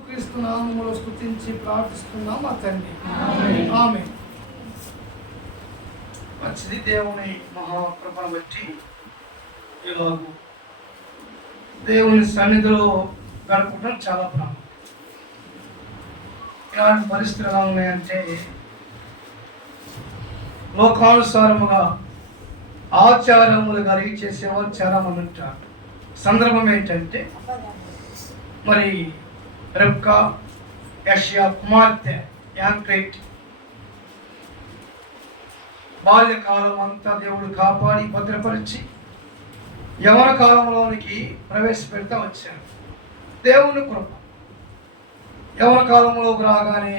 క్రీస్తు నామములో స్తుతించి ప్రార్థిస్తున్నాం మా తండ్రి. ఆమేన్. మంచిది. దేవుని మహాకృపను బట్టి ఈరోజు దేవుని సన్నిధిలో గడపడం చాలా ప్రాముఖ్యం. ఇలాంటి పరిస్థితులు ఎలా ఉన్నాయంటే, లోకానుసారముగా ఆచారములు కలిగి చేసేవారు చాలా మంది ఉంటారు. సందర్భం ఏంటంటే, మరి రెబ్కా యెషయా కుమార్తె యాంక్రైట్ బాల్యకాలం అంతా దేవుడు కాపాడి భద్రపరిచి యవన కాలంలోనికి ప్రవేశపెడతా వచ్చాడు. దేవుని కృప. యవన కాలంలోకి రాగానే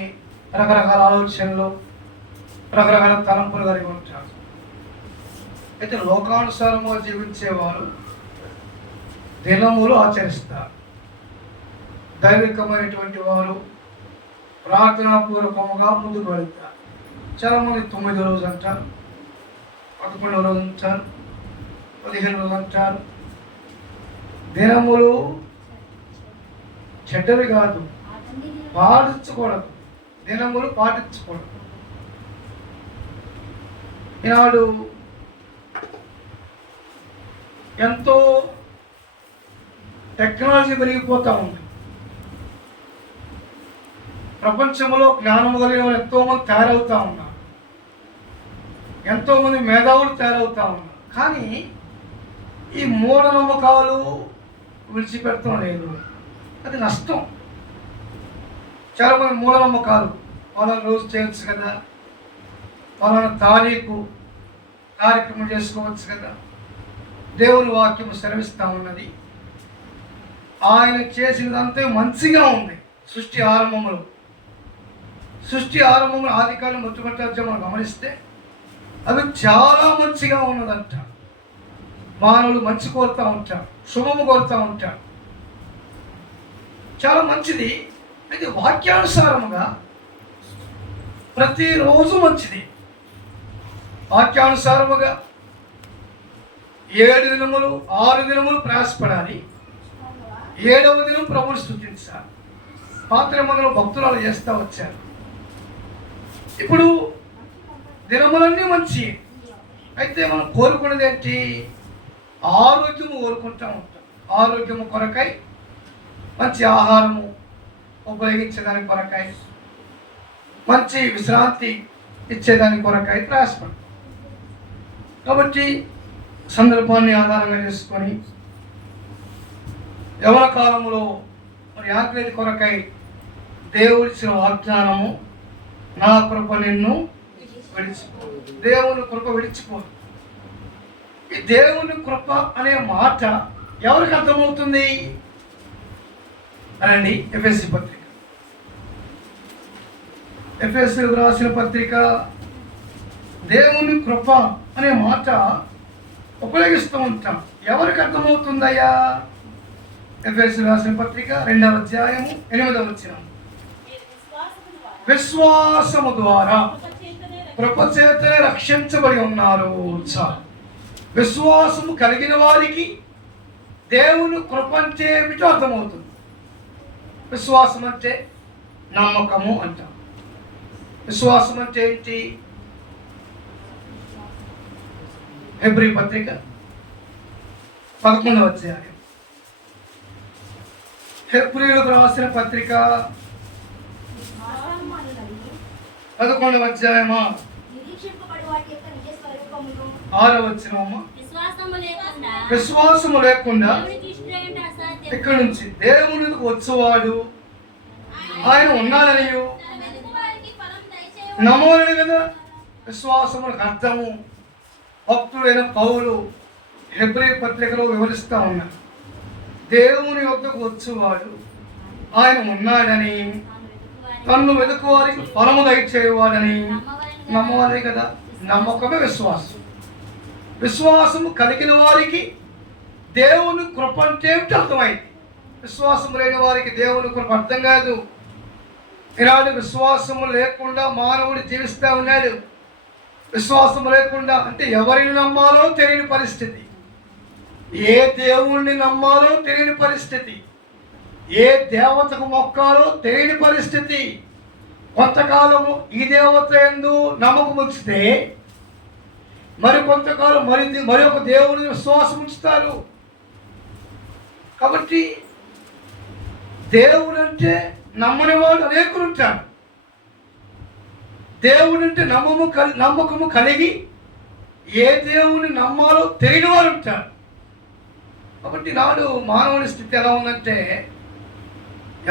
రకరకాల ఆలోచనలు, రకరకాల తలంపులు కలిగి ఉంటారు. అయితే లోకానుసారంగా జీవించేవారు దినములు ఆచరిస్తారు. దైవికమైనటువంటి వారు ప్రార్థనాపూర్వకముగా ముందుకు వెళ్తారు. చాలామంది 9 రోజు అంటారు, 11 రోజు అంటారు, 15 రోజు అంటారు. దినములు చెడ్డవి కాదు, పాటించకూడదు. దినములు పాటించకూడదు. ఈనాడు ఎంతో టెక్నాలజీ పెరిగిపోతూ ఉంది. ప్రపంచంలో జ్ఞానము కలిగిన వాళ్ళు ఎంతోమంది తయారవుతూ ఉన్నారు, ఎంతోమంది మేధావులు తయారవుతూ ఉన్నారు. కానీ ఈ మూఢనమ్మకాలు విడిచిపెడతాం లేదు, అది నష్టం. చాలామంది మూఢనమ్మకాలు, వాళ్ళని రోజు చేయొచ్చు కదా, వాళ్ళని తారీఖు కార్యక్రమం చేసుకోవచ్చు కదా. దేవుని వాక్యం సెలవిస్తూ ఉన్నది, ఆయన చేసినదంతా మంచిగా ఉంది. సృష్టి ఆరంభంలో ఆదికాలం మొట్టమొదటి మనం గమనిస్తే అవి చాలా మంచిగా ఉన్నదంట. మానవులు మంచి కోరుతూ ఉంటారు, శుభము కోరుతూ ఉంటారు, చాలా మంచిది. అయితే వాక్యానుసారముగా ప్రతిరోజు మంచిది. వాక్యానుసారముగా 7 దినములు 6 దినములు ప్రయాసపడాలి, 7వ దినం ప్రభువుని స్తుతించాలి. పాత నిబంధనలో భక్తులు అలా చేస్తూ వచ్చారు. ఇప్పుడు దినములన్నీ మంచి. అయితే మనం కోరుకునేది ఏంటి? ఆరోగ్యము కోరుకుంటూ ఉంటాం. ఆరోగ్యము కొరకై మంచి ఆహారము ఉపయోగించేదాని కొరకై, మంచి విశ్రాంతి ఇచ్చేదాని కొరకై ప్రయాసపడతాం. కాబట్టి సందర్భాన్ని ఆధారంగా చేసుకొని యవన కాలంలో మరి ఆకలి కొరకై దేవుడిచ్చిన వాగ్దానము, నా కృప నిన్ను విడిచిపోదు. దేవుని కృప విడిచిపోదు. ఈ దేవుని కృప అనే మాట ఎవరికి అర్థమవుతుంది అనండి. ఎఫెసీ పత్రిక, ఎఫెసీ రాసిన పత్రిక దేవుని కృప అనే మాట ఉపయోగిస్తూ ఉంటాం. ఎవరికి అర్థమవుతుందయ్యా? ఎఫెసీ రాసిన పత్రిక 2వ అధ్యాయము 8వ వచనం, విశ్వాసము ద్వారా కృపచేతనే రక్షించబడి ఉన్నారు. చాలు. విశ్వాసము కలిగిన వారికి దేవుని కృప అంటే ఏమిటో అర్థమవుతుంది. విశ్వాసం అంటే నమ్మకము అంటాం. విశ్వాసం అంటే ఏంటి? హెబ్రీ పత్రిక 11వ అధ్యాయం, హెబ్రీయులకు రాసిన పత్రిక 11వ అధ్యాయమా 6వ వచనమా, విశ్వాసము లేకుండా ఇక్కడ నుంచి దేవునికి వచ్చేవాడు ఆయన ఉన్నాడనియు నమ్మవాలని కదా విశ్వాసములకు అర్థము భక్తుడైన పౌలు హెబ్రీ పత్రికలో వివరిస్తూ ఉన్నాడు. దేవుని వద్దకు వచ్చేవాడు ఆయన ఉన్నాడని, తన్ను వెతుకువారికి ఫలము దయచేవాడని నమ్మవాలి కదా. నమ్మకమే విశ్వాసం. విశ్వాసము కలిగిన వారికి దేవుని కృప అంటే ఏమిటి అర్థమైంది. విశ్వాసం లేని వారికి దేవుని కృప అర్థం కాదు. ఈనాడు విశ్వాసము లేకుండా మానవుడు జీవిస్తూ ఉన్నాడు. విశ్వాసం లేకుండా అంటే ఎవరిని నమ్మాలో తెలియని పరిస్థితి, ఏ దేవుణ్ణి నమ్మాలో తెలియని పరిస్థితి, ఏ దేవతకు మొక్కాలో తెలియని పరిస్థితి. కొంతకాలము ఈ దేవత యందు నమ్మకం ఉంచితే మరి కొంతకాలం మరి ఒక దేవుని విశ్వాసం ఉంచుతారు. కాబట్టి దేవుడు అంటే నమ్మని వాడు అనేకులు ఉంటారు. దేవుడు అంటే నమ్మకము కలిగి ఏ దేవుని నమ్మాలో తెలియని వారు ఉంటారు. కాబట్టి నాడు మానవుని స్థితి ఎలా ఉందంటే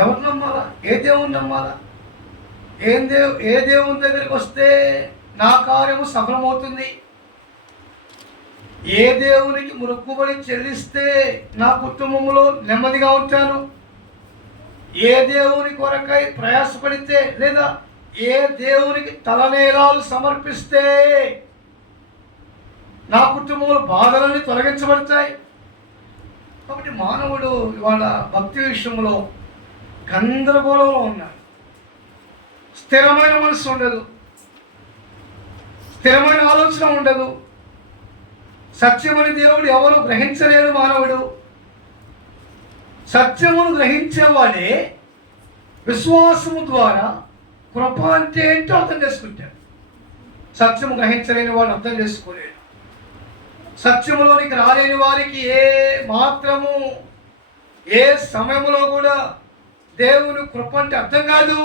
ఎవరు నమ్మాలా, ఏ దేవుని నమ్మాలా, ఏ దేవుని దగ్గరికి వస్తే నా కార్యము సఫలమవుతుంది, ఏ దేవునికి మొక్కుబడి చెల్లిస్తే నా కుటుంబంలో నెమ్మదిగా ఉంటాను, ఏ దేవుని కొరకై ప్రయాసపడితే లేదా ఏ దేవునికి తలనేలాలు సమర్పిస్తే నా కుటుంబంలో బాధలన్నీ తొలగించబడతాయి. కాబట్టి మానవుడు ఇవాళ భక్తి విషయంలో గందరగోళంలో ఉన్నాడు. స్థిరమైన మనసు ఉండదు, స్థిరమైన ఆలోచన ఉండదు. సత్యమని దేవుడు ఎవరు గ్రహించలేరు. మానవుడు సత్యమును గ్రహించేవాడే విశ్వాసము ద్వారా కృప అంటే ఏంటో అర్థం చేసుకుంటాడు. సత్యము గ్రహించలేని వాడు అర్థం చేసుకోలేడు. సత్యములోనికి రాలేని వారికి ఏ మాత్రము ఏ సమయంలో కూడా దేవుని కృప అంటే అర్థం కాదు.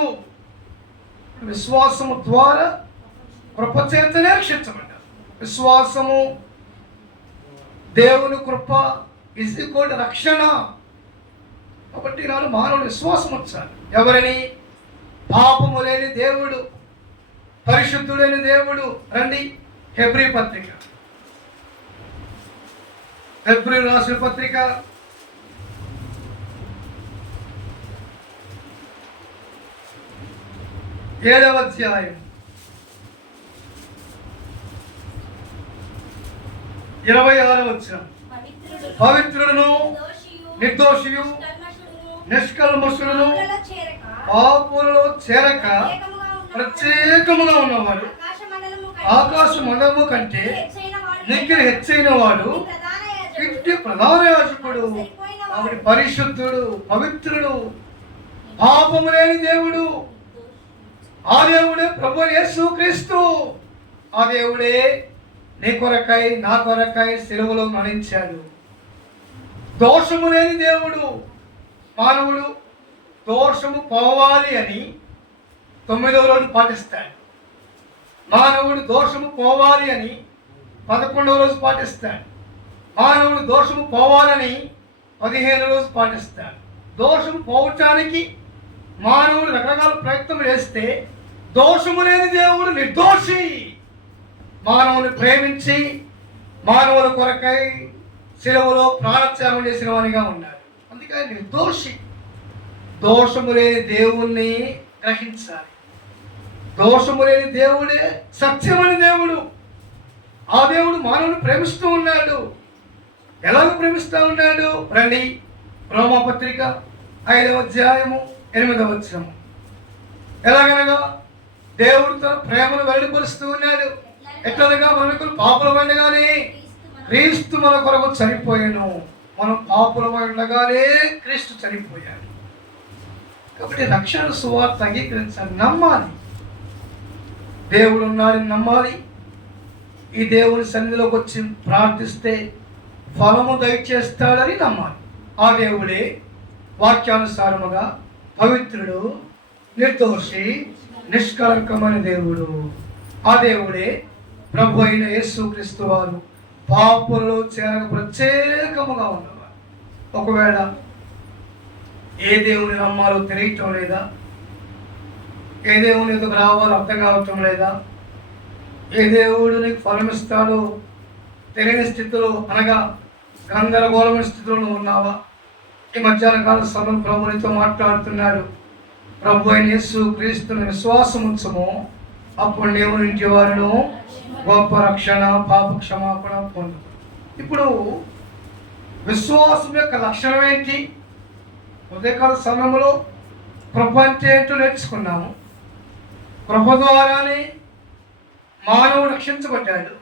విశ్వాసము ద్వారా కృప చేతనే రక్షించబడ్డారు. విశ్వాసము, దేవుని కృప ఇస్ ఈక్వల్ టు రక్షణ. కాబట్టి నాడు మానవుడు విశ్వాసం వచ్చాలి. ఎవరని? పాపము లేని దేవుడు, పరిశుద్ధుడైన దేవుడు. రండి, హెబ్రీ పత్రిక, హెబ్రీ రాసిన పత్రిక 7వ అధ్యాయం 26వ వచనం. పవిత్రుడును నిర్దోషియు నిష్కల్మషుడును పాపులలో చేరక ప్రత్యేకముగా ఉన్నవాడు, ఆకాశ మండలము కంటే నీకు హెచ్చైన వాడు, ఇంటి ప్రధాన యాజకుడు. ఆవిడ పరిశుద్ధుడు, పవిత్రుడు, పాపము లేని దేవుడు. ఆ దేవుడే ప్రభు యేసుక్రీస్తు. ఆ దేవుడే నీ కొరకై నా కొరకై సిలువలో మరణించాడు. దోషము లేని దేవుడు. మానవుడు దోషము పోవాలి అని 9వ రోజు పాటిస్తాడు. మానవుడు దోషము పోవాలి అని 11వ రోజు పాటిస్తాడు. మానవుడు దోషము పోవాలని 15వ రోజు పాటిస్తాడు. దోషము పోవటానికి మానవుడు రకరకాల ప్రయత్నం చేస్తే దోషము లేని దేవుడు నిర్దోషి. మానవుని ప్రేమించి మానవుల కొరకై శిలువలో ప్రాణత్యాగం చేసిన వానిగా ఉన్నాడు. అందుకని నిర్దోషి. దోషము లేని దేవుణ్ణి గ్రహించాలి. దోషము లేని దేవుడే సత్యమని దేవుడు. ఆ దేవుడు మానవుని ప్రేమిస్తూ ఉన్నాడు. ఎలాగ ప్రేమిస్తూ ఉన్నాడు? రండి, రోమాపత్రిక 5వ అధ్యాయము 8వ వచనం. ఎలాగనగా దేవుడు తన ప్రేమను వెల్లడిపరుస్తూ ఉన్నాడు. ఎట్లనగా మనకు పాపులమైనగానే క్రీస్తు మన కొరకు చనిపోయాను. మనం పాపులమై ఉండగానే క్రీస్తు చనిపోయాడు. కాబట్టి రక్షణ సువార్త అంగీకరించాలి, నమ్మాలి. దేవుడు ఉన్నాడని నమ్మాలి. ఈ దేవుని సన్నిధిలోకి వచ్చి ప్రార్థిస్తే ఫలము దయచేస్తాడని నమ్మాలి. ఆ దేవుడే వాక్యానుసారముగా పవిత్రుడు, నిర్దోషి, నిష్కలంకమైన దేవుడు. ఆ దేవుడే ప్రభు అయిన యేసుక్రీస్తు వారు పాపులలో చేరక ప్రత్యేకముగా ఉన్నవారు. ఒకవేళ ఏ దేవుని నమ్మాలో తెలియటం లేదా, ఏ దేవుని ఎదుగు రావాలో అర్థం కావటం లేదా, ఏ దేవుడు నీకు ఫలమిస్తాడో తెలియని స్థితిలో, అనగా గందరగోళమైన స్థితిలో ఉన్నావా? ఈ మధ్యాహ్న కాల సమయం ప్రభునితో మాట్లాడుతున్నాడు. ప్రభు అయిన యేసు క్రీస్తుని విశ్వాసం ఉంచము, అప్పుడు నీవు ఇంటి వారిను గొప్ప రక్షణ, పాప క్షమాపణ పొందు. ఇప్పుడు విశ్వాసం యొక్క లక్షణం ఏంటి? ఉదయకాల సమయంలో కృప అంటే ఏంటో నేర్చుకున్నాము. కృప ద్వారానే మానవుడు రక్షించబడ్డాడు.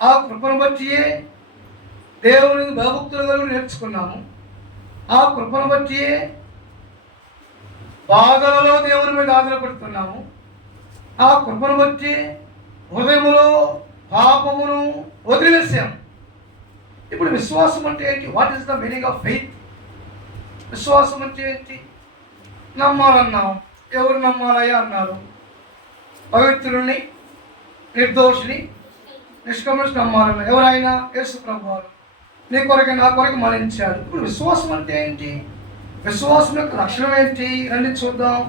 ఆ కృపను బట్టియే దేవుని భయభక్తులుగా నేర్చుకున్నాము. ఆ కృపను బట్టి బాధలలో దేవుని మీద ఆధారపడుతున్నాము. ఆ కృపను బట్టి హృదయములో పాపమును వదిలివేసాము. ఇప్పుడు విశ్వాసం అంటే ఏంటి? What is the meaning of faith? విశ్వాసం అంటే ఏంటి? నమ్మాలన్నాం. ఎవరు నమ్మాలయ్యా అన్నారు? పవిత్రుల్ని, నిర్దోషిని, నిష్కమర్షి నమ్మాలన్నా. ఎవరైనా? యేసు ప్రభువారు నీ కొరకు నా కొరకు మరణించాడు. ఇప్పుడు విశ్వాసం అంటే ఏంటి? విశ్వాసం యొక్క లక్షణం ఏంటి అని చూద్దాం.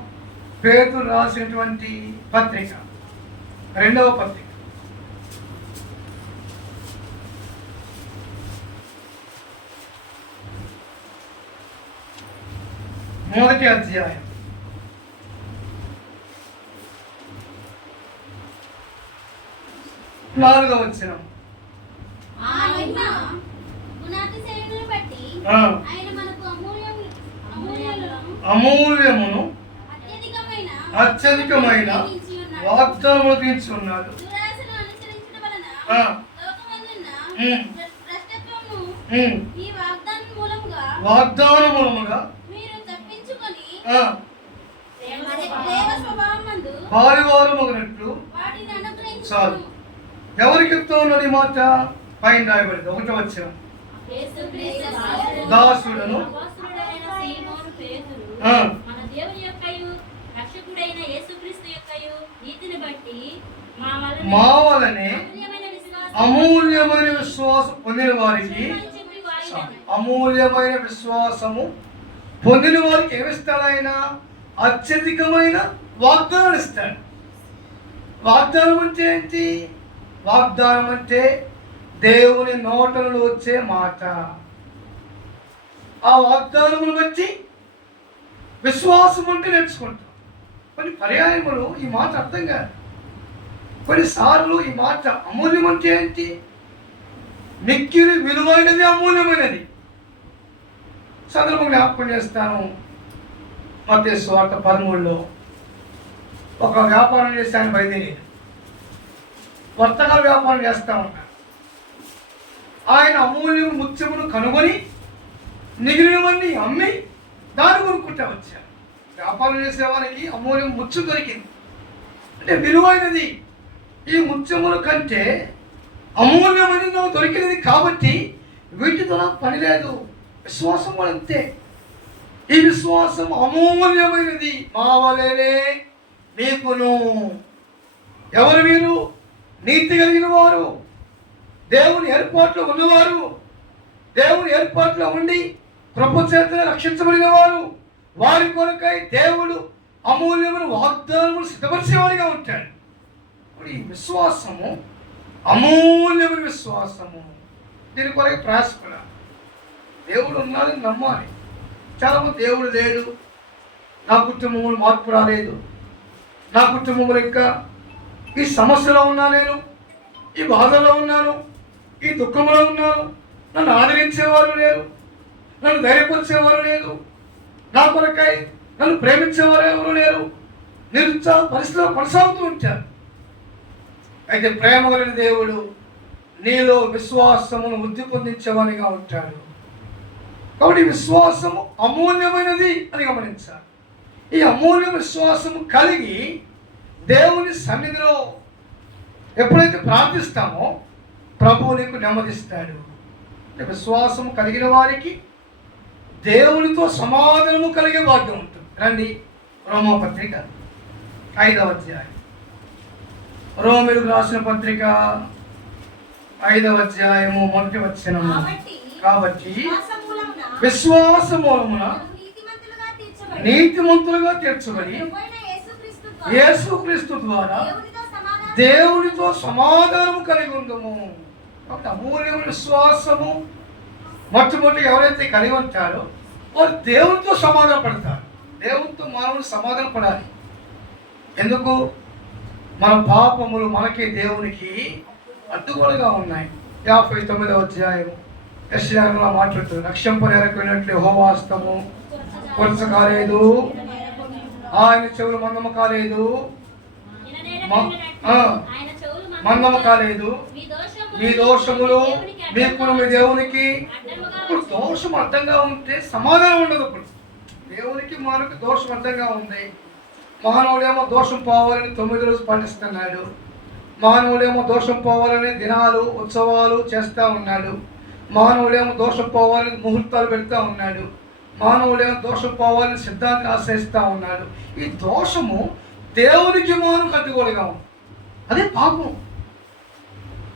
పేతురు రాసినటువంటి పత్రిక, 2వ పత్రిక, మొదటి అధ్యాయం 4వ వచనం. అమూల్యమును అత్యధికమైన వాగ్దానములు తీర్చి ఉన్నాడు. వాగ్దానం మూలముగా పారివారమగినట్లు చాలు. ఎవరికి చెప్తా ఉన్నాడు ఈ మాట? పైన రాయబడింది 1వ వచనం. దాసుడను మా వలనే అమూల్యమైన విశ్వాసం పొందిన వారికి, అమూల్యమైన విశ్వాసము పొందిన వారికి ఏమిస్తాడు ఆయన? అత్యధికమైన వాగ్దానం ఇస్తాడు. వాగ్దానం అంటే ఏంటి? వాగ్దానం అంటే దేవుని నోటలో వచ్చే మాట. ఆ వాగ్దానములు బట్టి విశ్వాసం ఉంటే నేర్చుకుంటాం. కొన్ని పర్యాయములు ఈ మాట అర్థం కాదు. కొన్నిసార్లు ఈ మాట అమూల్యం అంటే ఏంటి? మిక్కిలి విలువైనది, అమూల్యమైనది. సందర్భం జ్ఞాపకం చేస్తాను. మత్తయి సువార్త 13లో ఒక వ్యాపారం చేశాను. బయలుదేరి వర్తకాల వ్యాపారం చేస్తూ ఉంటాను. ఆయన అమూల్యం ముత్యమును కనుగొని మిగిలినవన్నీ అమ్మి దాన్ని కొనుక్కుంటా వచ్చాను. వ్యాపారం చేసేవారికి అమూల్యం ముత్యం దొరికింది అంటే విలువైనది. ఈ ముత్యముల కంటే అమూల్యమైనది నాకు దొరికినది కాబట్టి వీటితో నాకు పని లేదు. విశ్వాసం కూడా అంతే. ఈ విశ్వాసం అమూల్యమైనది. మా వలనే మీకును. ఎవరు మీరు? నీతి కలిగిన వారు, దేవుని ఏర్పాట్లో ఉన్నవారు, దేవుని ఏర్పాట్లో ఉండి కృప చేత రక్షించబడిన వారు. వారి కొరకై దేవుడు అమూల్యమైన వాగ్దానములు సిద్ధపరిచేవారిగా ఉంటాడు. ఇప్పుడు ఈ విశ్వాసము అమూల్యమైన విశ్వాసము. దీని కొరకు ప్రయాసపడాలి. దేవుడు ఉన్నాడని నమ్మాలి. చాలామంది దేవుడు లేడు, నా కుటుంబంలో మార్పు రాలేదు, నా కుటుంబంలో ఇంకా ఈ సమస్యలో ఉన్నా, నేను ఈ బాధలో ఉన్నాను, ఈ దుఃఖంలో ఉన్నాను, నన్ను ఆదరించేవారు లేరు, నన్ను ధైర్యపరిచేవారు లేరు, నా కొరకై నన్ను ప్రేమించేవారు ఎవరు లేరు, నిరుత్సాహ పరిస్థితిలో కొనసాగుతూ ఉంటారు. అయితే ప్రేమ కలిగిన దేవుడు నీలో విశ్వాసమును వృద్ధి పొందించేవానిగా ఉంటాడు. కాబట్టి విశ్వాసము అమూల్యమైనది అని గమనించాలి. ఈ అమూల్య విశ్వాసము కలిగి దేవుని సన్నిధిలో ఎప్పుడైతే ప్రార్థిస్తామో ప్రభువు నీకు నెమ్మదిస్తాడు. విశ్వాసము కలిగిన వారికి దేవునితో సమాధానము కలిగే భాగ్యం ఉంటుంది. రండి, రోమాపత్రిక 5వ అధ్యాయం. రోమిలకు రాసిన పత్రిక 5వ అధ్యాయము 1వ వచనం. కాబట్టి విశ్వాస మూలమున నీతిమంతులుగా తీర్చబడి యేసుక్రీస్తు ద్వారా దేవునితో సమాధానము కలిగి ఉందము. కాబట్టి అమూల్యమైన విశ్వాసము మొట్టమొదటి ఎవరైతే కలిగి ఉంటారో వారు దేవునితో సమాధాన పడతారు. దేవునితో మానవుడు సమాధాన పడాలి. ఎందుకు? మన పాపములు మనకి దేవునికి అడ్డుగోలుగా ఉన్నాయి. 59వ అధ్యాయం యెషయాలో మాట్లాడుతుంది. రక్షింపలేకపోయినట్లు యెహోవా హస్తము కొరచ కాలేదు, ఆయన చెవులు మందము కాలేదు, మందము కాలేదు, మీ దోషములు మీకును మీ దేవునికి. ఇప్పుడు దోషం అడ్డంగా ఉంటే సమాధానం ఉండదు. ఇప్పుడు దేవునికి మనకు దోషం అడ్డంగా ఉంది. మానవుడేమో దోషం పోవాలని 9 రోజులు పాటిస్తున్నాడు. మానవుడేమో దోషం పోవాలని దినాలు ఉత్సవాలు చేస్తూ ఉన్నాడు. మానవుడేమో దోషం పోవాలని ముహూర్తాలు పెడతా ఉన్నాడు. మానవుడేమో దోషం పోవాలని సిద్ధాంతాన్ని ఆశ్రయిస్తూ ఉన్నాడు. ఈ దోషము దేవునికి మానవుకు అడ్డుగోలుగా ఉంది. అదే పాపం.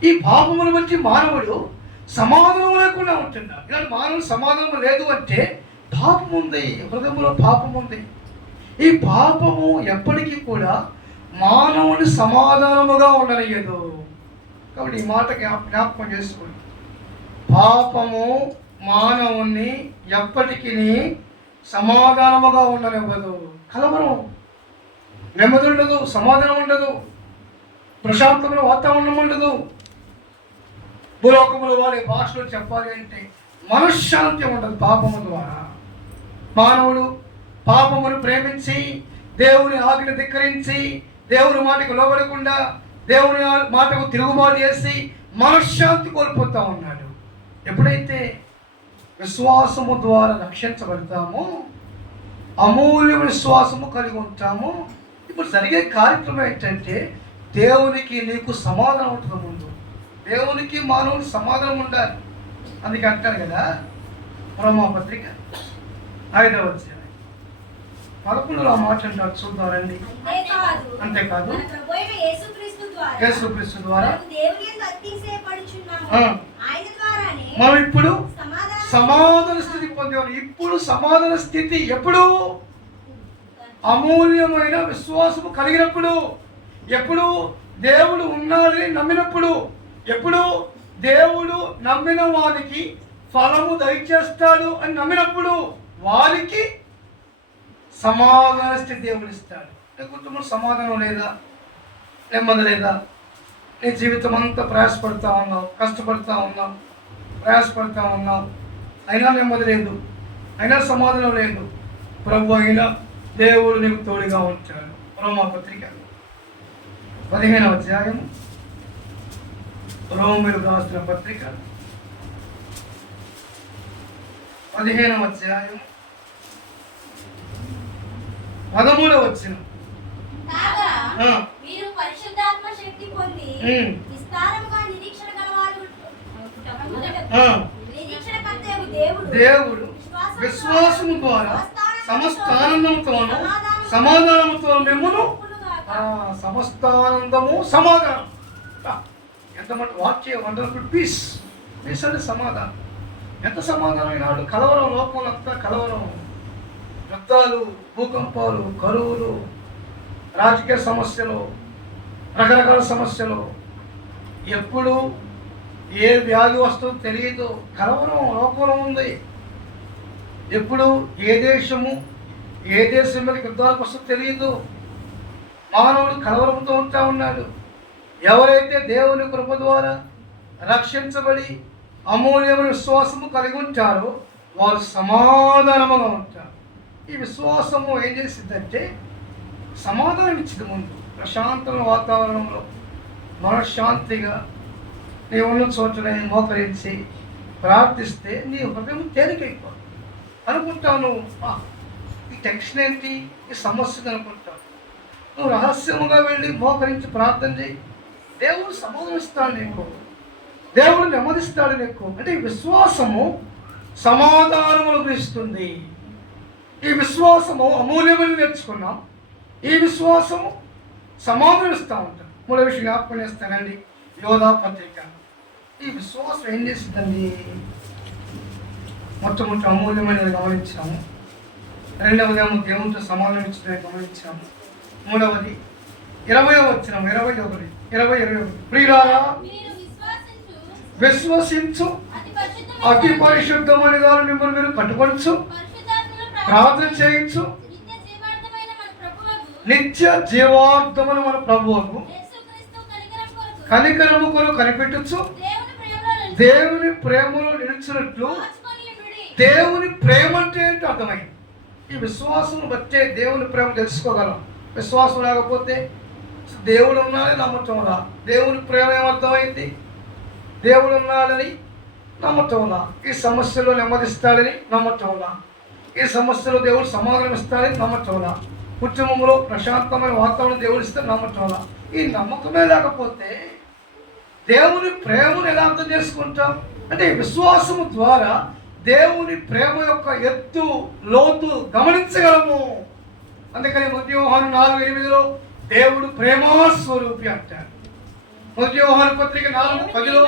ఈ పాపమును బట్టి మానవుడు సమాధానం లేకుండా ఉంటున్నాడు. ఇలాంటి మానవుడు సమాధానం లేదు అంటే పాపం ఉంది, హృదయంలో పాపం ఉంది. ఈ పాపము ఎప్పటికీ కూడా మానవుని సమాధానముగా ఉండనియదు. కాబట్టి ఈ మాట జ్ఞాపకం చేసుకోండి. పాపము మానవుని ఎప్పటికీ సమాధానముగా ఉండనివ్వదు. కలవరం, నెమ్మది ఉండదు, సమాధానం ఉండదు, ప్రశాంతమైన వాతావరణం ఉండదు. భూలోకముల వారి భాషలో చెప్పాలి అంటే మనశ్శాంతి ఉండదు. పాపము ద్వారా మానవుడు పాపమును ప్రేమించి దేవుని ఆజ్ఞను ధిక్కరించి దేవుని మాటకు లోబడకుండా దేవుని మాటకు తిరుగుబాటు చేసి మనశ్శాంతి కోల్పోతూ ఉన్నాడు. ఎప్పుడైతే విశ్వాసము ద్వారా రక్షించబడతామో, అమూల్య విశ్వాసము కలిగి ఉంటామో, ఇప్పుడు జరిగే కార్యక్రమం ఏంటంటే దేవునికి నీకు సమాధానం ఉంటుంది. ముందు దేవునికి మానవుని సమాధానం ఉండాలి. అందుకే అంటారు కదా, రోమాపత్రిక 5వ అధ్యాయం 11లో ఆ మాట అంటారు. చూద్దామండి. అంతేకాదు యేసుక్రీస్తు ద్వారా మనం ఇప్పుడు సమాధాన స్థితి పొందేవారు. ఇప్పుడు సమాధాన స్థితి ఎప్పుడు? అమూల్యమైన విశ్వాసము కలిగినప్పుడు, ఎప్పుడు దేవుడు ఉన్నాడని నమ్మినప్పుడు, ఎప్పుడు దేవుడు నమ్మిన వారికి ఫలము దయచేస్తాడు అని నమ్మినప్పుడు వారికి సమాధాన స్థితి దేవుడు ఇస్తాడు. నీ కుటుంబం సమాధానం లేదా, నెమ్మది లేదా, నీ జీవితం అంతా ప్రయాసపడుతూ ఉన్నావు, కష్టపడుతూ ఉన్నావు, ప్రయాసపడుతూ ఉన్నావు, అయినా నెమ్మది లేదు, అయినా సమాధానం లేదు. ప్రభు అయినా దేవుడు నీకు తోడుగా ఉంటాడు. రోమాపత్రిక 15వ అధ్యాయం, రోమీయులకు రాసిన పత్రిక 15వ అధ్యాయం 13వ వచనం. మీరు పరిశుద్ధాత్మ శక్తి పొంది విస్తారముగా నిరీక్షణ గలవారు. నిరీక్షణకర్తయగు దేవుడు విశ్వాసము ద్వారా సమస్త ఆనందముతోను సమాధానముతో మిమ్మును. సమస్త ఆనందము, సమాధానం. ఎంతమంది వాక్య వండర్ఫుల్ పీస్. పీస్ అంటే సమాధానం. ఎంత సమాధానం ఈనాడు. కలవరం, లోకంలో అంతా కలవరం, యుద్ధాలు, భూకంపాలు, కరువులు, రాజకీయ సమస్యలు, రకరకాల సమస్యలు, ఎప్పుడు ఏ వ్యాధి వస్తుందో తెలియదు. కలవరం లోకంలో ఉంది. ఎప్పుడు ఏ దేశం మీద యుద్ధాలకు వస్తుందో తెలియదు. మానవుడు కలవరంతో ఉంటా ఉన్నాడు. ఎవరైతే దేవుని కృప ద్వారా రక్షించబడి అమూల్యమైన విశ్వాసము కలిగి ఉంటారో వారు సమాధానముగా ఉంటారు. ఈ విశ్వాసము ఏం చేసిందంటే సమాధానం ఇచ్చింది. ముందు ప్రశాంతమైన వాతావరణంలో మనశ్శాంతిగా నీ ఉన్న చోటనే మోకరించి ప్రార్థిస్తే నీ హృదయం తేలికైపోతుంది. అనుకుంటావు నువ్వు ఈ టెన్షన్ ఏంటి, ఈ సమస్య అనుకుంటావు. నువ్వు రహస్యముగా వెళ్ళి మోకరించి ప్రార్థన చేయి. దేవుడు సమాధానిస్తాడు నీకు, దేవుడు నెమ్మదిస్తాడు నీకు. అంటే ఈ విశ్వాసము సమాధానమును గ్రహిస్తుంది. ఈ విశ్వాసము అమూల్యమని నేర్చుకున్నాం. ఈ విశ్వాసము సమాధానం ఇస్తూ ఉంటాం. మూడో విషయం జ్ఞాపకం చేస్తానండి. యోధా పత్రిక. ఈ విశ్వాసం ఏం చేస్తుందండి? మొట్టమొదటి అమూల్యమైనది గమనించాము. రెండవదేమో దేవునితో సమాధానం ఇచ్చడానికి గమనించాము. మూడవది 20వ వచనం, 21 ప్రియులారా విశ్వసించు అతి పరిశుద్ధమైన దాన్ని మిమ్మల్ని మీరు కట్టుకొనచ్చు, ప్రార్థన చేయించు. నిత్య జీవార్థమును మన ప్రభువుకు కనికరము కొరకు కనిపెట్టచ్చు. దేవుని ప్రేమలో నిలిచినట్లు. దేవుని ప్రేమ అంటే ఏంటో అర్థమైంది. ఈ విశ్వాసం బట్టే దేవుని ప్రేమ తెలుసుకోగలం. విశ్వాసం లేకపోతే దేవుడు ఉన్నాడని నమ్మటంలా. దేవుని ప్రేమ ఏమర్థమైంది? దేవుడు ఉన్నాడని నమ్మటంలా. ఈ సమస్యలో నెమ్మదిస్తాడని నమ్మటంలా. ఈ సమస్యలో దేవుడు సమాధానం ఇస్తాడని నమ్మటంలా. కుటుంబంలో ప్రశాంతమైన వాతావరణం దేవుడు ఇస్తే నమ్మటంలా. ఈ నమ్మకమే లేకపోతే దేవుని ప్రేమను ఎలా అర్థం చేసుకుంటాం? అంటే విశ్వాసము ద్వారా దేవుని ప్రేమ యొక్క ఎత్తు లోతు గమనించగలము. అందుకని మొదటి యోహాను 4:8 దేవుడు ప్రేమాస్వరూపి అంటారు. మొదటి యోహాను పత్రిక 4:10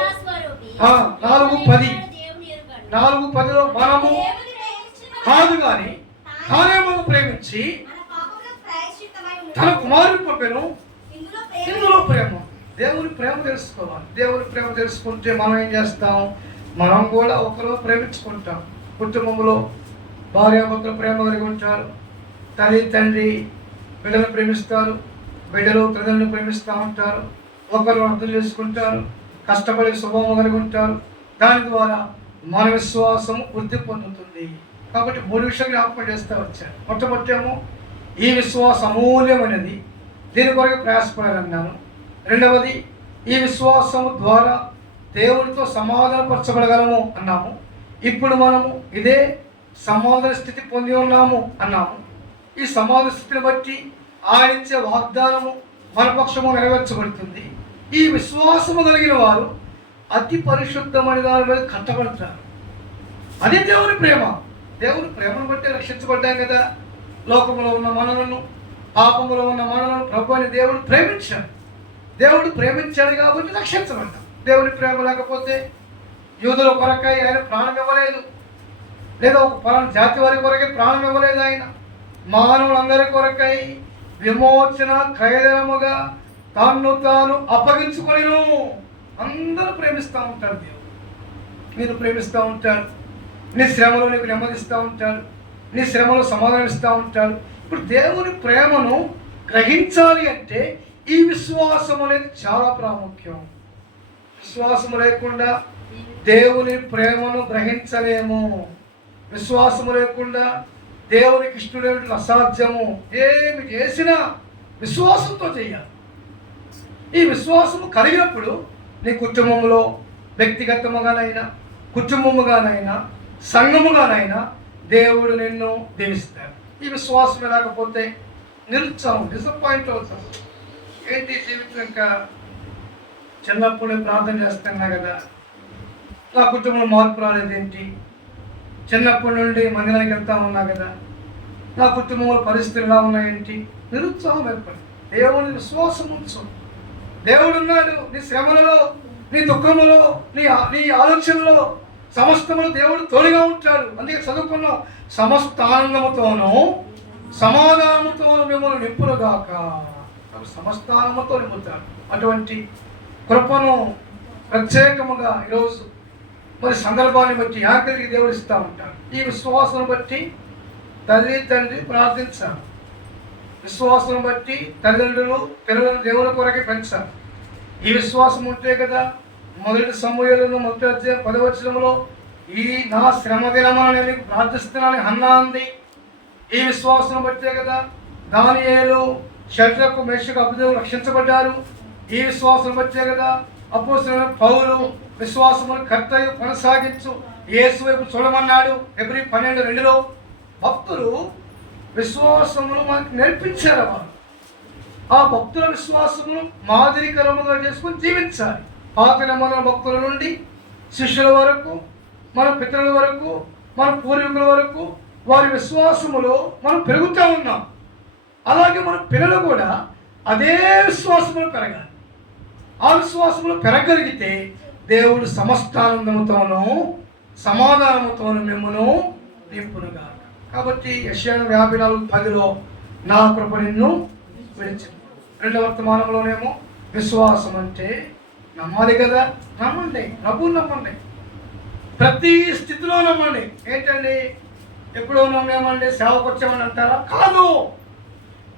4:10 మనము కాదు కానీ తానే మనం ప్రేమించి తన కుమారుని పంపెను. ఇందులో ప్రేమ, దేవుని ప్రేమ తెలుసుకోవాలి. దేవుని ప్రేమ తెలుసుకుంటే మనం ఏం చేస్తాం? మనం కూడా ఒకరు ప్రేమించుకుంటాం. కుటుంబంలో భార్యాభర్తలు ప్రేమ కలిగి ఉంటారు. తల్లి తండ్రి బిడ్డలను ప్రేమిస్తారు. బిడ్డలు తల్లిదండ్రులను ప్రేమిస్తూ ఉంటారు. ఒకరు అర్థం చేసుకుంటారు. కష్టపడే స్వభావం కలిగి ఉంటారు. దాని ద్వారా మన విశ్వాసము వృద్ధి పొందుతుంది. కాబట్టి 3 విషయాలు జ్ఞాపకం చేస్తూ వచ్చాను. మొట్టమొదటేమో ఈ విశ్వాసం అమూల్యమైనది, దీని కొరకు ప్రయాసపడాలన్నాను. రెండవది, ఈ విశ్వాసము ద్వారా దేవుడితో సమాధానపరచబడగలము అన్నాము. ఇప్పుడు మనము ఇదే సమాధాన స్థితి పొంది ఉన్నాము అన్నాము. ఈ సమాధాన స్థితిని బట్టి ఆయన ఇచ్చే వాగ్దానము మన పక్షము నెరవేర్చబడుతుంది. ఈ విశ్వాసము కలిగిన వారు అతి పరిశుద్ధమైన దాని మీద కట్టబడతారు. అదే దేవుని ప్రేమ. దేవుని ప్రేమను బట్టి రక్షించబడ్డాం కదా. లోకంలో ఉన్న మనలను, పాపములో ఉన్న మనలను ప్రభు అని దేవుడు ప్రేమించాడు. దేవుడు ప్రేమించాడు కాబట్టి రక్షించబడ్డాం. దేవుని ప్రేమ లేకపోతే యూదుల కొరకై ఆయన ప్రాణం ఇవ్వలేదు, లేదా ఒక పలానా జాతి వారి కొరకై ప్రాణం ఇవ్వలేదు. ఆయన మానవులందరి కొరకై విమోచన క్రయధనముగా తాను అప్పగించుకొనిను. అందరూ ప్రేమిస్తూ ఉంటారు. దేవుడు నేను ప్రేమిస్తూ ఉంటాడు. నీ శ్రమలో నీకు నెమ్మదిస్తూ ఉంటాడు. నీ శ్రమలో సమాధానం ఇస్తూ ఉంటాడు. ఇప్పుడు దేవుని ప్రేమను గ్రహించాలి అంటే ఈ విశ్వాసం అనేది చాలా ప్రాముఖ్యం. విశ్వాసము లేకుండా దేవుని ప్రేమను గ్రహించలేము. విశ్వాసము లేకుండా దేవునికి ఇష్టమైనటువంటి అసాధ్యము. ఏమి చేసినా విశ్వాసంతో చేయాలి. ఈ విశ్వాసము కలిగినప్పుడు నీ కుటుంబంలో వ్యక్తిగతముగానైనా, కుటుంబముగానైనా, సంఘముగానైనా దేవుడు నిన్ను దీవిస్తాడు. ఈ విశ్వాసం లేకపోతే నిరుత్సాహం, డిసప్పాయింట్ అవుతాం. ఏంటి జీవితం, ఇంకా చిన్నప్పుడు ప్రార్థన చేస్తున్నా కదా, నా కుటుంబంలో మార్పు రాలేదేంటి? చిన్నప్పటి నుండి మందిరానికి వెళ్తా ఉన్నా కదా, నా కుటుంబంలో పరిస్థితులు ఎలా ఉన్నాయేంటి? నిరుత్సాహం ఏర్పడి దేవుని విశ్వాసం ఉంచు. దేవుడు ఉన్నాడు. నీ శ్రమలలో, నీ దుఃఖములో, నీ ఆలోచనలో సమస్తములు దేవుడు తోడుగా ఉంటాడు. అందుకే చదువుకున్నాం, సమస్త ఆనందముతోనూ సమాధానముతోనూ మిమ్మల్ని నింపునుగాక. సమస్త ఆనందంతో నింపుతాడు. అటువంటి కృపను ప్రత్యేకముగా ఈరోజు మరి సందర్భాన్ని బట్టి ఆఖరికి దేవుడు ఇస్తూ ఉంటాడు. ఈ విశ్వాసం బట్టి తల్లి తండ్రి ప్రార్థించాలి. విశ్వాసం బట్టి తల్లిదండ్రులు పిల్లలను దేవుని కొరకే పెంచాలి. ఈ విశ్వాసం ఉంటే కదా మొదటి సమూయేలును 10వ ఈ నా శ్రమ దినమున నేను ప్రార్థిస్తున్నాను హన్నా అంది. ఈ విశ్వాసం బట్టే కదా దానియేలు, షడ్రకు, మేషకు, అబేద్నెగో రక్షించబడ్డారు. ఈ విశ్వాసం బట్టే కదా అపోస్తలుడైన పౌలు విశ్వాసమును కర్తయు కొనసాగించు యేసు వైపు చూడమన్నాడు. ఫిబ్రవరి 12:2 భక్తులు విశ్వాసమును మనకు నేర్పించారు. వారు ఆ భక్తుల విశ్వాసమును మాదిరికరముగా చేసుకుని జీవించాలి. పాత నిబంధన భక్తుల నుండి శిష్యుల వరకు, మన పితరుల వరకు, మన పూర్వీకుల వరకు వారి విశ్వాసములో మనం పెరుగుతూ ఉన్నాం. అలాగే మన పిల్లలు కూడా అదే విశ్వాసములు పెరగాలి. ఆ విశ్వాసములు పెరగలిగితే దేవుడు సమస్తానందముతోనూ సమాధానముతోనూ మిమ్మను నింపునుగా. కాబట్టి యెషయా 54:10 నా కృప నిన్ను విడిచింది. రెండవ వర్తమానంలోనేమో విశ్వాసం అంటే నమ్మాలి కదా. నమ్మండి, ప్రభువుని నమ్మండి, ప్రతి స్థితిలో నమ్మండి. ఏంటండి ఎప్పుడో నమ్మేమండి సేవకు వచ్చామని అంటారా? కాదు,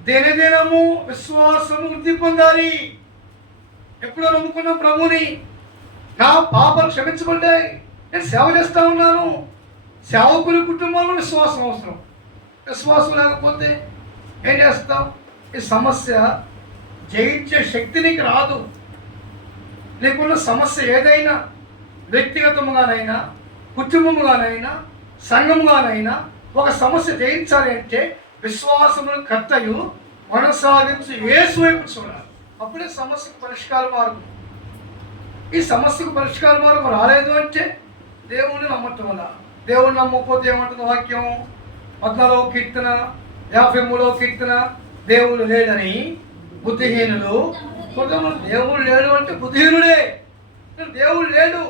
దినదినము విశ్వాసము వృద్ధి పొందాలి. ఎప్పుడో నమ్ముకున్నాం ప్రభుని, నా పాపాలు క్షమించబడ్డాయి, నేను సేవ చేస్తూ ఉన్నాను. సేవకుల కుటుంబంలో విశ్వాసం అవసరం. విశ్వాసం లేకపోతే ఏం చేస్తాం? ఈ సమస్య జయించే శక్తి నీకు రాదు. నీకున్న సమస్య ఏదైనా, వ్యక్తిగతముగానైనా, కుటుంబముగానైనా, సంఘముగానైనా ఒక సమస్య జయించాలి అంటే విశ్వాసమును కర్తయు కొనసాగించి యేసు వైపు చూడాలి. అప్పుడే సమస్యకు పరిష్కార మార్గం. ఈ సమస్యకు పరిష్కార మార్గం రాలేదు అంటే దేవుణ్ణి నమ్మటం వల్ల. దేవుణ్ణి నమ్మకపోతే ఏమంటుంది వాక్యం? 14వ కీర్తన 53వ కీర్తన, దేవుడు లేడని బుద్ధిహీనులు. దేవుడు లేడు అంటే బుద్ధిహీనుడే. దేవుడు లేడు,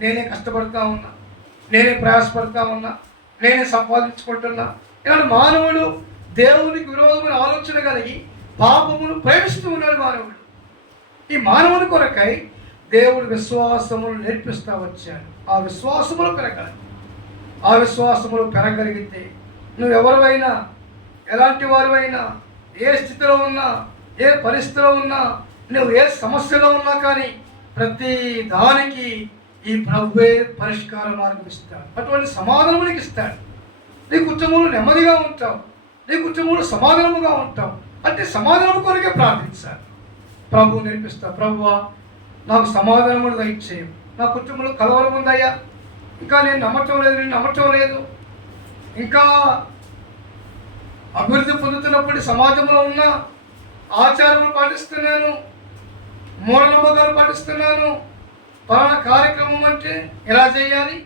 నేనే కష్టపడతా ఉన్నా, నేనే ప్రయాసపడతా ఉన్నా, నేనే సంపాదించుకుంటున్నా. ఇలాంటి మానవుడు దేవునికి విరోధమైన ఆలోచన కలిగి పాపమును ప్రేమిస్తూ ఉన్నాడు మానవుడు. ఈ మానవుని కొరకై దేవుడు విశ్వాసమును నేర్పిస్తూ వచ్చాడు. ఆ విశ్వాసములు పెరగాలి. ఆ విశ్వాసములు పెరగలిగితే నువ్వెవరివైనా, ఎలాంటి వారివైనా, ఏ స్థితిలో ఉన్నా, ఏ పరిస్థితిలో ఉన్నా, నువ్వు ఏ సమస్యలో ఉన్నా కానీ ప్రతి దానికి ఈ ప్రభువే పరిష్కార మార్గం ఇస్తాడు. అటువంటి సమాధానమునికి ఇస్తాడు. నీ కుటుంబంలో నెమ్మదిగా ఉంటావు, నీ కుటుంబంలో సమాధానముగా ఉంటావు అంటే సమాధానం కొరకే ప్రార్థించాలి. ప్రభువు నేర్పిస్తా, ప్రభువా నాకు సమాధానమును దయచేయం, నా కుటుంబంలో కలవరం ఉందయ్యా, ఇంకా నేను నమ్మటం లేదు, ఇంకా అభివృద్ధి పొందుతున్నప్పుడు సమాజంలో ఉన్న ఆచారాలు పాటిస్తున్నాను, మూఢనమ్మకాలు పాటిస్తున్నాను, పలానా కార్యక్రమం అంటే ఎలా చేయాలి,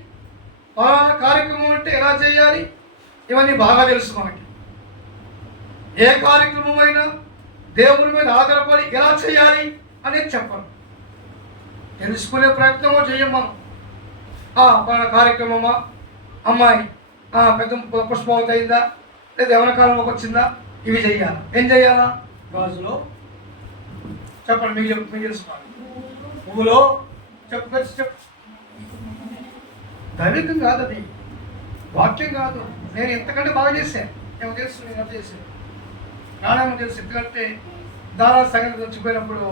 పలానా కార్యక్రమం అంటే ఎలా చేయాలి, ఇవన్నీ బాగా తెలుసు మనకి. ఏ కార్యక్రమం అయినా దేవుని మీద ఆధారపడి ఎలా చేయాలి అనేది చెప్పరు, తెలుసుకునే ప్రయత్నమో చేయం మనం. పలానా కార్యక్రమమా, అమ్మాయి పెద్ద పుష్పవతి అయిందా, లేదా ఎవరి కాలంలోకి వచ్చిందా, ఇవి చెయ్యాలా. ఏం చెయ్యాలా? గాజులో చెప్పండి, మీకు తెలుసుకోవాలి. పువ్వులో చెప్పు. దైవికం కాదు, అది వాక్యం కాదు. నేను ఎంతకంటే బాగా చేశాను, ఏమో తెలుసు, నేను ఎంత చేశాను, నాణ్యమో తెలుసు. ఎందుకంటే దారా సంగతి వచ్చిపోయినప్పుడు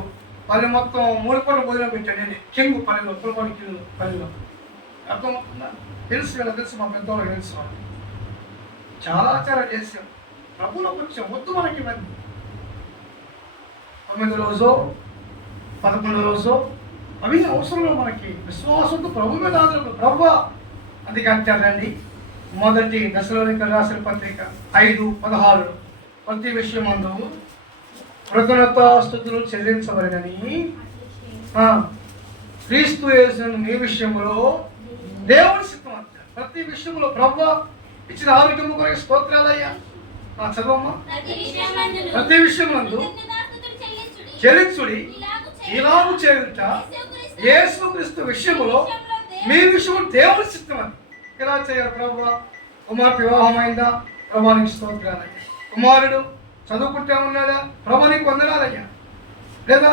పల్లె మొత్తం 3 పూటలు భోజనం పెట్టాను నేను. కింగు పల్లెలో, పులపడి కింగు పల్లెలో. అర్థమవుతుందా? తెలుసు, వీళ్ళ తెలుసు, మా పెద్దవాళ్ళకి తెలుసు. చాలా ఆచారాలు చేసాం. ప్రభులో కొంచెం వద్దు మనకి ఇవన్నీ. 9వ రోజు 11వ రోజు అవి అవసరంలో మనకి విశ్వాసంతో ప్రభు మీద ఆధారపడు. ప్రభు అందుకే అంటారండి, మొదటి దశలోనికయులకు రాసిన పత్రిక 5:16 ప్రతి విషయమందు కృతజ్ఞతాస్తుతులు చెల్లించవలెనని క్రీస్తు యేసును మీ విషయంలో దేవుని సిద్ధం అంటారు. ప్రతి విషయంలో ప్రభు ఇచ్చిన ఆరోగ్యము కొరకు స్తోత్రాలయ్యా. చదవమ్మా. ప్రతి విషయమందు చెల్లించుడి, ఇలాగు చేయుట యేసుక్రీస్తు విషయములో మీ విషయంలో దేవుని సిద్ధం అని. ఎలా చేయాలి? ప్రభు కుమార్తె వివాహమైందా? ప్రభానికి స్తోత్రాలయ్యా. కుమారుడు చదువుకుంటే ఉన్నాడా? ప్రభానికి వందనాలయ్యా. లేదా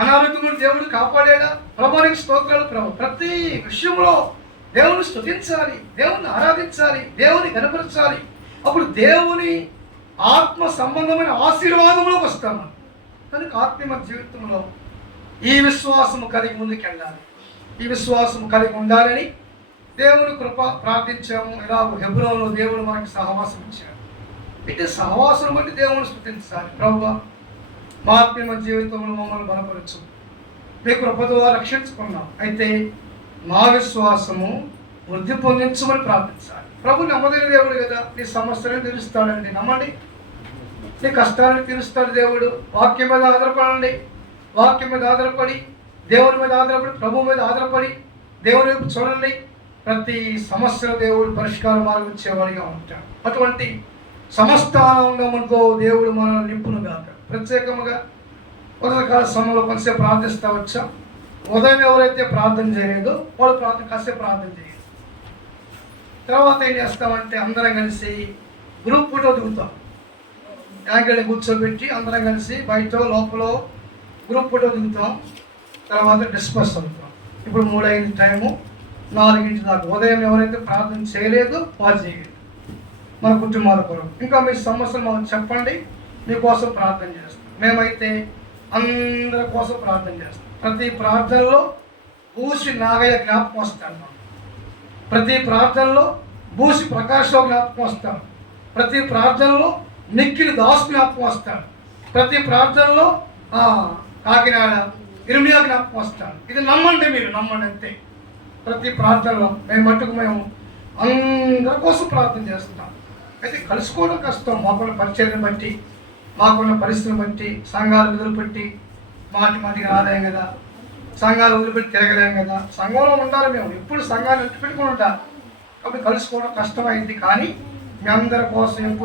అనారోగ్యములు దేవుడు కాపాడాడా? ప్రభానికి స్తోత్రాలు. ప్రభు ప్రతి విషయంలో దేవుని స్తుతించాలి, దేవుని ఆరాధించాలి, దేవుని కనపరచాలి. అప్పుడు దేవుని ఆత్మ సంబంధమైన ఆశీర్వాదంలోకి వస్తాము. కనుక ఆత్మ జీవితంలో ఈ విశ్వాసము కలిగి ముందుకెళ్ళాలి. ఈ విశ్వాసము కలిగి ఉండాలని దేవుని కృప ప్రార్థించాము. ఇలా హెబ్రోనులో దేవుడు మనకి సహవాసం ఇచ్చాడు. ఇటు సహవాసం బట్టి దేవుని స్తుతించాలి. ప్రభువా మా ఆత్మ జీవితంలో మమ్మల్ని బలపరచు, మీ కృపతో రక్షించుకున్నాం. అయితే మా విశ్వాసము వృద్ధి పొందించమని ప్రార్థించాలి. ప్రభు నమ్మదగిన దేవుడు కదా, నీ సమస్యలను తీరుస్తాడండి. నమ్మండి, నీ కష్టాలను తీరుస్తాడు దేవుడు. వాక్యం మీద ఆధారపడండి. వాక్యం మీద ఆధారపడి, దేవుని మీద ఆధారపడి, ప్రభు మీద ఆధారపడి దేవుని వైపు చూడండి. ప్రతి సమస్యలో దేవుడు పరిష్కార మార్గం ఇచ్చేవాడిగా ఉంటాడు. అటువంటి సమస్త ఆనందంతో దేవుడు మనల్ని నింపునుగాక. ప్రత్యేకంగా ఉదయకాల సమయంలో కొంతసేపు ప్రార్థిస్తా వచ్చాం. ఉదయం ఎవరైతే ప్రార్థన చేయలేదో వాళ్ళు కాసేపు ప్రార్థన చేయాలి. తర్వాత ఏం చేస్తామంటే అందరం కలిసి గ్రూప్ ఫోటో దిగుతాం. యాంగిల్ కూర్చోబెట్టి అందరం కలిసి బయట లోపల గ్రూప్ ఫోటో దిగుతాం. తర్వాత డిస్కస్ అవుతాం. ఇప్పుడు 3 అయింది టైము, 4 దాకా. ఉదయం ఎవరైతే ప్రార్థన చేయలేదో వాళ్ళు చేయాలి మన కుటుంబాల కొరకు. ఇంకా మీ సమస్యలు మాకు చెప్పండి, మీకోసం ప్రార్థన చేస్తాం. మేమైతే అందరి కోసం ప్రార్థన చేస్తాం. ప్రతి ప్రార్థనలో బూసి నాగయ్య జ్ఞాపకం వస్తాను. ప్రతి ప్రార్థనలో బూసి ప్రకాశ్రావు జ్ఞాపకం వస్తాను. ప్రతి ప్రార్థనలో నిఖిల్ దాస్ జ్ఞాపకం వస్తాడు. ప్రతి ప్రార్థనలో కాకినాడ ఇరుమియా జ్ఞాపకం వస్తాను. ఇది నమ్మండి, మీరు నమ్మండి అంతే. ప్రతి ప్రార్థనలో మేము అందరి కోసం ప్రార్థన చేస్తున్నాం. అయితే కలుసుకోవడం కష్టం, మాకున్న పరిచయం బట్టి, మాకున్న పరిస్థితిని బట్టి, సంఘాలు వదిలిపెట్టి మాటిగా ఆదాయం కదా, సంఘాలు వదిలిపెట్టి తిరగలేం కదా, సంఘంలో ఉండాలి. మేము ఎప్పుడు సంఘాన్ని పెట్టుకుని ఉంటాం కాబట్టి కలుసుకోవడం కష్టమైంది. కానీ మీ అందరి కోసం